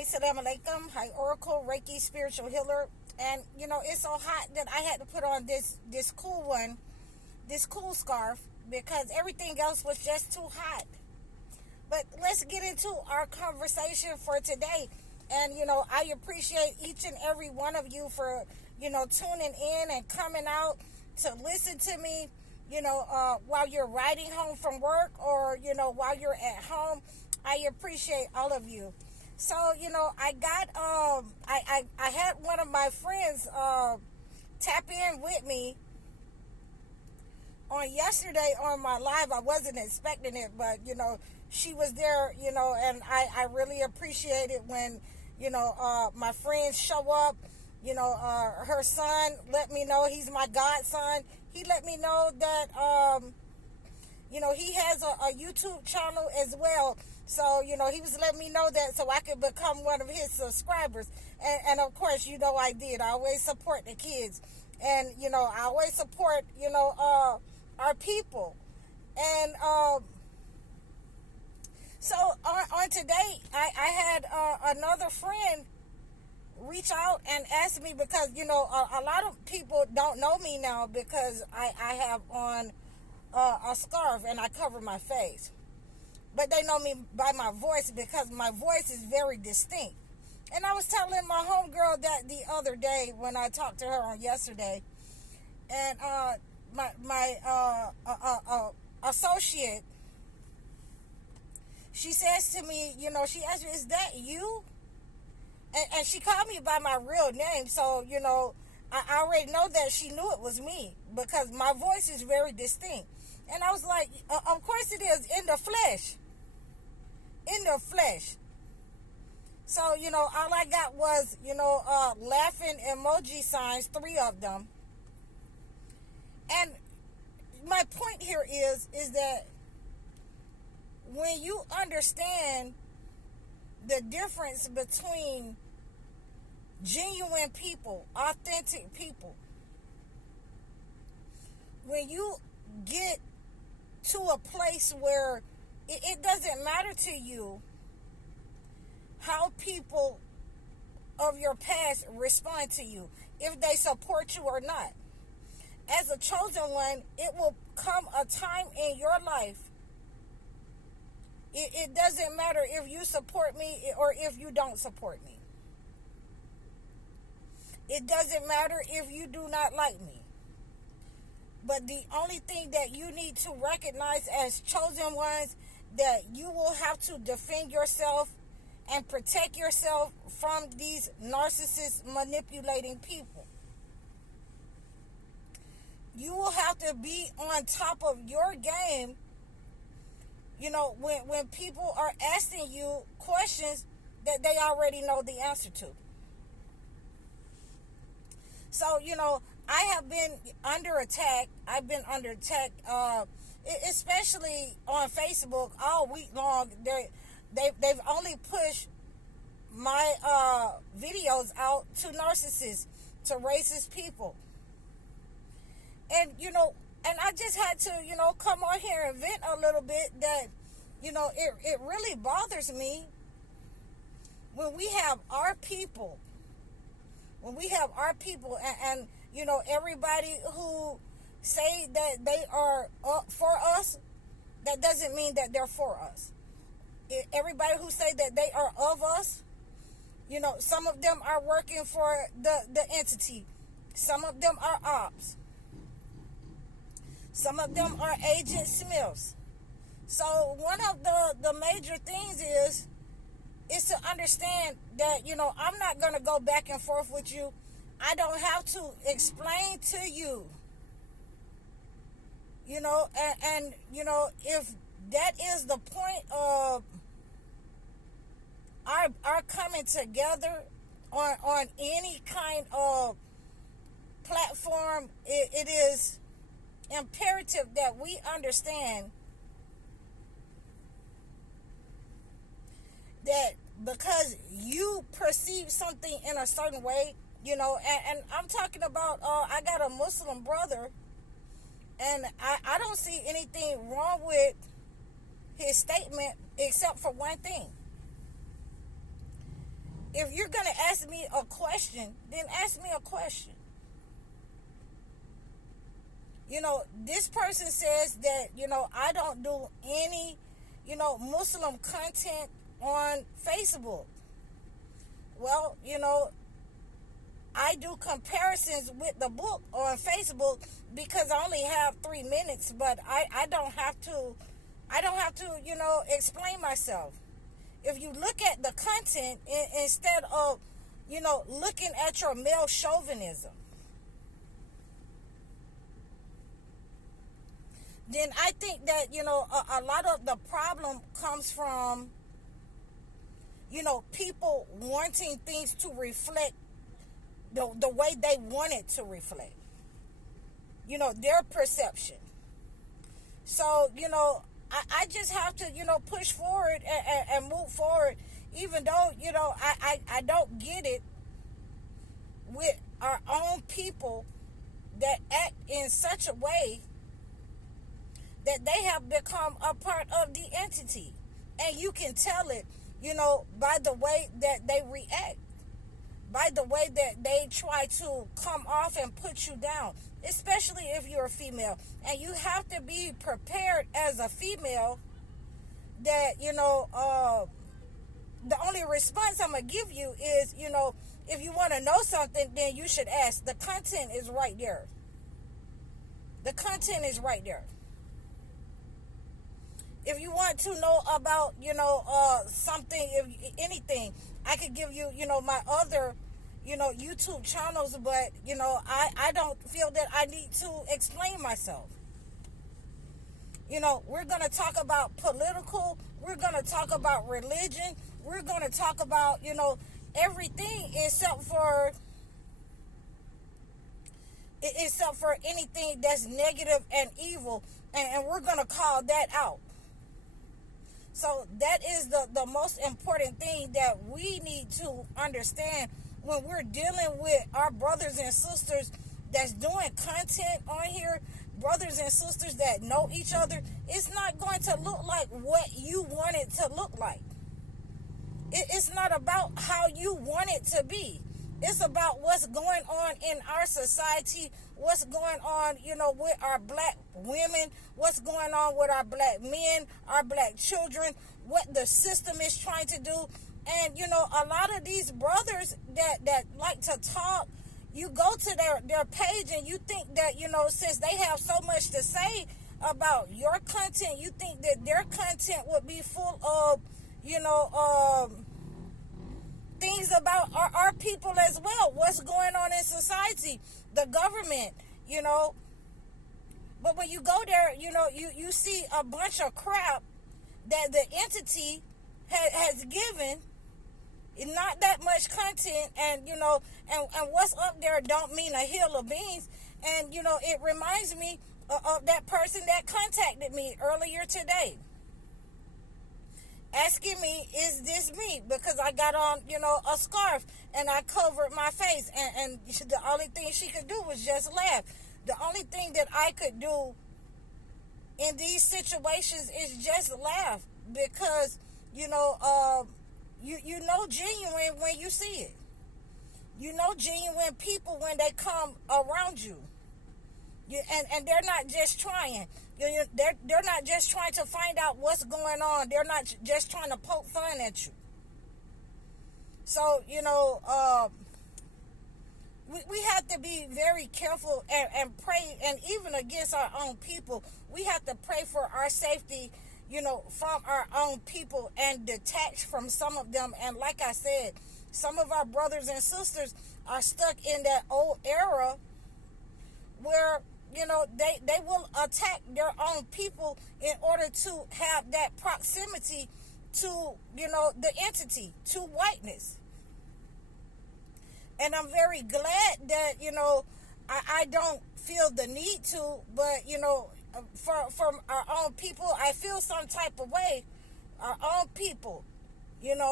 Assalamu alaikum. Hi, Oracle, Reiki, spiritual healer. And, it's so hot that I had to put on this cool one, this cool scarf, because everything else was just too hot. But let's get into our conversation for today. And, I appreciate each and every one of you for, tuning in and coming out to listen to me, while you're riding home from work or, while you're at home. I appreciate all of you. So, I got, I had one of my friends tap in with me on yesterday on my live. I wasn't expecting it, but, she was there, and I really appreciate it when, my friends show up. Her son let me know, he's my godson. He let me know that, he has a YouTube channel as well. So, he was letting me know that so I could become one of his subscribers. And of course, I did. I always support the kids. And, I always support, our people. And so on today, I had another friend reach out and ask me because, a lot of people don't know me now because I have on a scarf and I cover my face. But they know me by my voice because my voice is very distinct. And I was telling my homegirl that the other day when I talked to her on yesterday. And my associate, she says to me, she asked me, is that you? And she called me by my real name. So, I already know that she knew it was me because my voice is very distinct. And I was like, of course it is, in the flesh. In the flesh. So, all I got was, laughing emoji signs, 3 of them. And my point here is that when you understand the difference between genuine people, authentic people, when you get to a place where it doesn't matter to you how people of your past respond to you, if they support you or not. As a chosen one, it will come a time in your life. It doesn't matter if you support me or if you don't support me. It doesn't matter if you do not like me. But the only thing that you need to recognize as chosen ones, that you will have to defend yourself and protect yourself from these narcissist manipulating people. You will have to be on top of your game, when people are asking you questions that they already know the answer to. So, I have been under attack. I've been under attack, especially on Facebook all week long. They've only pushed my videos out to narcissists, to racist people. And, and I just had to, come on here and vent a little bit that, it really bothers me when we have our people. When we have our people and everybody who say that they are for us, that doesn't mean that they're for us. Everybody who say that they are of us, some of them are working for the entity. Some of them are ops. Some of them are Agent Smiths. So one of the major things is to understand that, I'm not going to go back and forth with you. I don't have to explain to you, and if that is the point of our coming together on any kind of platform, it is imperative that we understand that because you perceive something in a certain way, and I'm talking about, I got a Muslim brother, and I don't see anything wrong with his statement except for one thing. if you're going to ask me a question, then ask me a question. This person says that, I don't do any, Muslim content on Facebook. Well, I do comparisons with the book on Facebook because I only have 3 minutes, but I don't have to, explain myself. If you look at the content instead of, looking at your male chauvinism, then I think that, a lot of the problem comes from, people wanting things to reflect the way they want it to reflect, their perception. So, I just have to, push forward and move forward, even though, I don't get it with our own people that act in such a way that they have become a part of the entity. And you can tell it, by the way that they react, by the way that they try to come off and put you down, especially if you're a female. And you have to be prepared as a female that, the only response I'm going to give you is, if you want to know something, then you should ask. The content is right there. The content is right there. If you want to know about, something, if anything, I could give you, my other, YouTube channels, but, I don't feel that I need to explain myself. We're going to talk about political, we're going to talk about religion, we're going to talk about, everything except for anything that's negative and evil, and we're going to call that out. So that is the most important thing that we need to understand when we're dealing with our brothers and sisters that's doing content on here, brothers and sisters that know each other. It's not going to look like what you want it to look like. It's not about how you want it to be. It's about what's going on in our society, what's going on, with our black women, what's going on with our black men, our black children, what the system is trying to do. And, a lot of these brothers that like to talk, you go to their page and you think that, since they have so much to say about your content, you think that their content would be full of, things about our people as well, what's going on in society, the government, But when you go there, you see a bunch of crap that the entity has given, not that much content, and, and what's up there don't mean a hill of beans. And, it reminds me of that person that contacted me earlier today, asking me, is this me? Because I got on, a scarf and I covered my face, and the only thing she could do was just laugh. The only thing that I could do in these situations is just laugh, because, you know genuine when you see it. You know genuine people when they come around you. And they're not just trying. They're not just trying to find out what's going on. They're not just trying to poke fun at you. So, we have to be very careful and pray, and even against our own people. We have to pray for our safety, from our own people, and detach from some of them. And like I said, some of our brothers and sisters are stuck in that old era where, they will attack their own people in order to have that proximity to, the entity, to whiteness. And I'm very glad that, I don't feel the need to, but, from our own people, I feel some type of way, our own people, and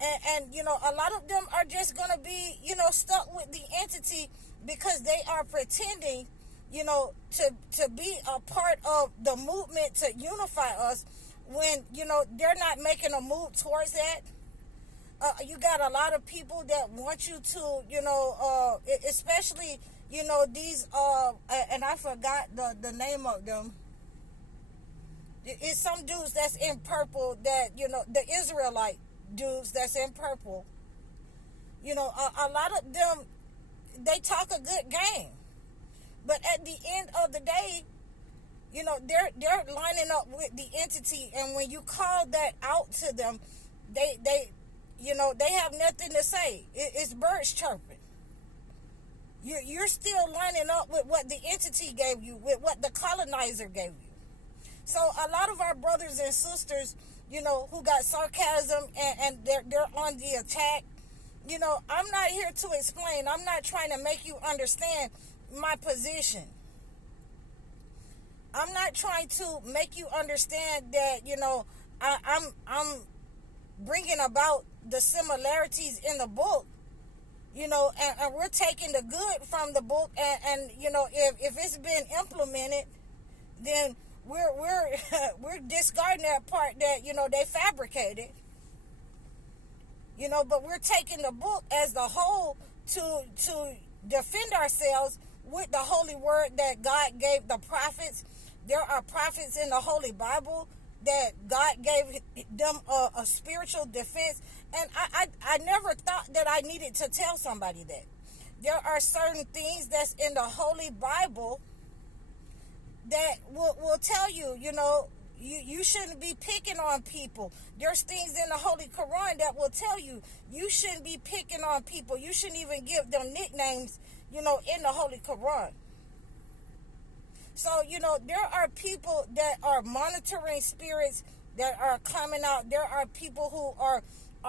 a lot of them are just going to be, stuck with the entity because they are pretending, to be a part of the movement to unify us when, they're not making a move towards that. You got a lot of people that want you to, especially, these, and I forgot the name of them. It's some dudes that's in purple that, the Israelite dudes that's in purple. A lot of them, they talk a good game. But at the end of the day, they're lining up with the entity, and when you call that out to them, they have nothing to say. It's birds chirping. You're still lining up with what the entity gave you, with what the colonizer gave you. So a lot of our brothers and sisters, who got sarcasm and they're on the attack, I'm not here to explain. I'm not trying to make you understand my position. I'm not trying to make you understand that, I'm bringing about the similarities in the book, and we're taking the good from the book, and if it's been implemented, then we're discarding that part that, they fabricated, but we're taking the book as the whole to defend ourselves with the holy word that God gave the prophets. There are prophets in the Holy Bible that God gave them a spiritual defense. And I never thought that I needed to tell somebody that. There are certain things that's in the Holy Bible that will tell you, you shouldn't be picking on people. There's things in the Holy Quran that will tell you shouldn't be picking on people. You shouldn't even give them nicknames, in the Holy Quran. So, there are people that are monitoring spirits that are coming out. There are people who are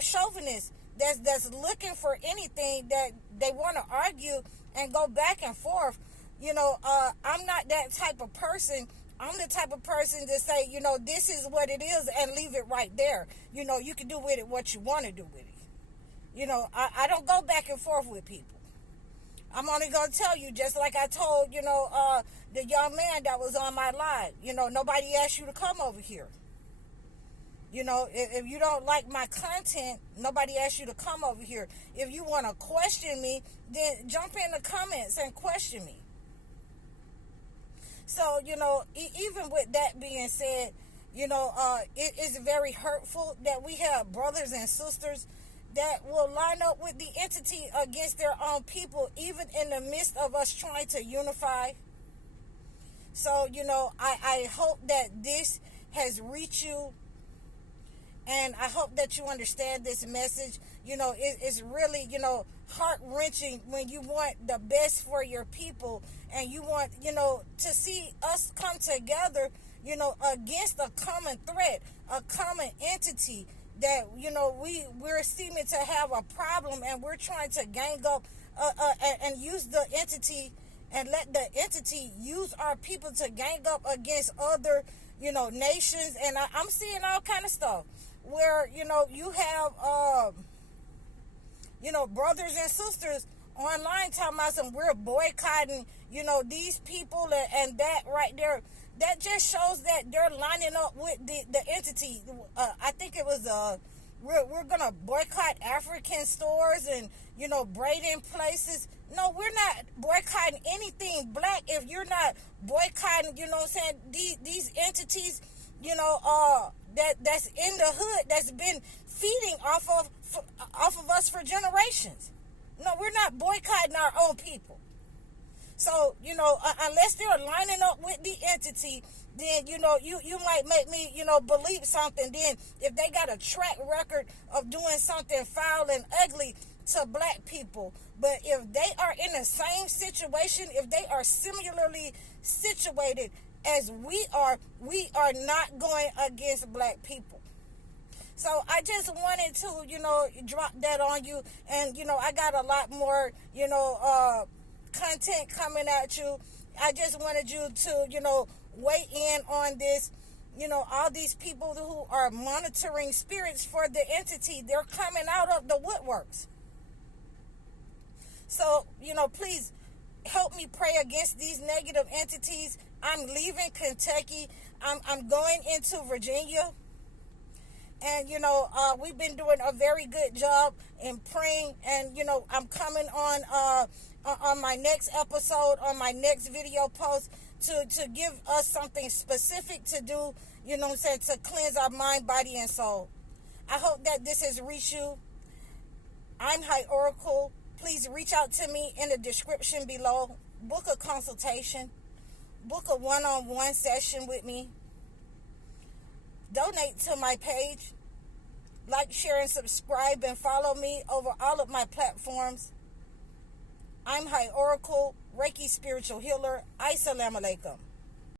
chauvinists that's looking for anything that they want to argue and go back and forth. I'm not that type of person. I'm the type of person to say, this is what it is and leave it right there. You can do with it what you want to do with it. I don't go back and forth with people. I'm only going to tell you, just like I told, the young man that was on my live. Nobody asked you to come over here. If you don't like my content, nobody asked you to come over here. If you want to question me, then jump in the comments and question me. So, even with that being said, it is very hurtful that we have brothers and sisters that will line up with the entity against their own people, even in the midst of us trying to unify. So, I hope that this has reached you, and I hope that you understand this message. It's really, heart-wrenching when you want the best for your people, and you want, to see us come together, against a common threat, a common entity that, we're seeming to have a problem, and we're trying to gang up and use the entity, and let the entity use our people to gang up against other, nations. And I'm seeing all kind of stuff where, you have, brothers and sisters online talking about some, we're boycotting, these people and that right there. That just shows that they're lining up with the entity. I think it was, we're going to boycott African stores and, braiding places. No, we're not boycotting anything black if you're not boycotting, these entities, that's in the hood, that's been feeding off of us for generations. No, we're not boycotting our own people. So, unless they're lining up with the entity, then, you might make me, believe something. Then if they got a track record of doing something foul and ugly to black people, but if they are in the same situation, if they are similarly situated as we are not going against black people. So I just wanted to, drop that on you. And, I got a lot more, content coming at you. I just wanted you to, weigh in on this. All these people who are monitoring spirits for the entity, they're coming out of the woodworks. So, please help me pray against these negative entities. I'm leaving Kentucky. I'm going into Virginia. And we've been doing a very good job in praying. And I'm coming on my next episode, on my next video post, to give us something specific to do, what I'm saying, to cleanse our mind, body, and soul. I hope that this has reached you. I'm High Oracle. Please reach out to me in the description below. Book a consultation. Book a one-on-one session with me. Donate to my page. Like, share, and subscribe, and follow me over all of my platforms. I'm High Oracle, Reiki Spiritual Healer. Assalamu alaikum.